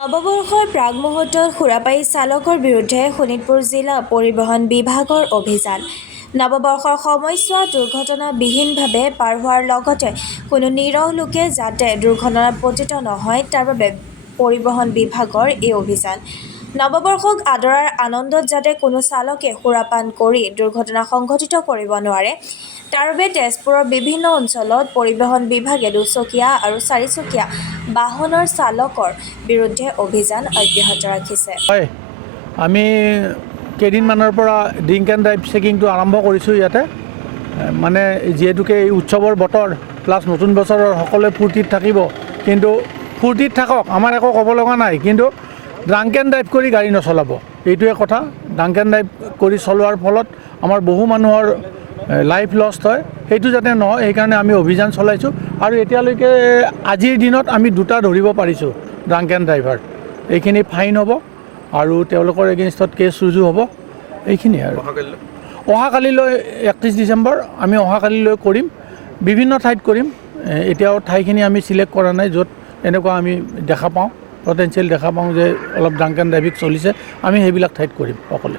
নৱবৰ্ষৰ প্ৰাক মুহূৰ্তত সুৰাপায়ী চালকৰ বিৰুদ্ধে শোণিতপুৰ জিলা পৰিবহণ বিভাগৰ অভিযান। নৱবৰ্ষৰ সময়ছোৱা দুৰ্ঘটনাবিহীনভাৱে পাৰ হোৱাৰ লগতে কোনো নিৰহ লোকে যাতে দুৰ্ঘটনাত পতিত নহয় তাৰ বাবে পৰিবহণ বিভাগৰ এই অভিযান। নৱবৰ্ষক আদৰাৰ আনন্দত যাতে কোনো চালকে সুৰাপান কৰি দুৰ্ঘটনা সংঘটিত কৰিব নোৱাৰে তাৰ বাবে তেজপুৰৰ বিভিন্ন অঞ্চলত পৰিবহণ বিভাগে দুচকীয়া আৰু চাৰিচকীয়া বাহনৰ চালকৰ বিৰুদ্ধে অভিযান অব্যাহত ৰাখিছে। হয়, আমি কেইদিনমানৰ পৰা ড্ৰিংক এণ্ড ড্ৰাইভ চেকিংটো আৰম্ভ কৰিছোঁ ইয়াতে। মানে যিহেতুকে এই উৎসৱৰ বতৰ প্লাছ নতুন বছৰৰ সকলোৱে ফূৰ্তিত থাকিব, কিন্তু ফূৰ্তিত থাকক, আমাৰ একো ক'ব লগা নাই, কিন্তু ড্ৰাংক এণ্ড ড্ৰাইভ কৰি গাড়ী নচলাব, এইটোৱে কথা। ড্ৰাংক এণ্ড ড্ৰাইভ কৰি চলোৱাৰ ফলত আমাৰ বহু মানুহৰ লাইফ লষ্ট হয়, সেইটো যাতে নহয় সেইকাৰণে আমি অভিযান চলাইছোঁ। আৰু এতিয়ালৈকে আজিৰ দিনত আমি 2টা ধৰিব পাৰিছোঁ ড্ৰাংক এণ্ড ড্ৰাইভাৰ। এইখিনি ফাইন হ'ব আৰু তেওঁলোকৰ এগেইনষ্টত কেছ ৰুজু হ'ব, এইখিনিয়ে। আৰু অহাকালিলৈ 31 ডিচেম্বৰ আমি অহাকালিলৈ কৰিম, বিভিন্ন ঠাইত কৰিম। এতিয়াও ঠাইখিনি আমি চিলেক্ট কৰা নাই, য'ত এনেকুৱা আমি দেখা পাওঁ, পটেঞ্চিয়েল দেখা পাওঁ যে অলপ ড্ৰাংক এণ্ড ড্ৰাইভিং চলিছে, আমি সেইবিলাক ঠাইত কৰিম অকলে।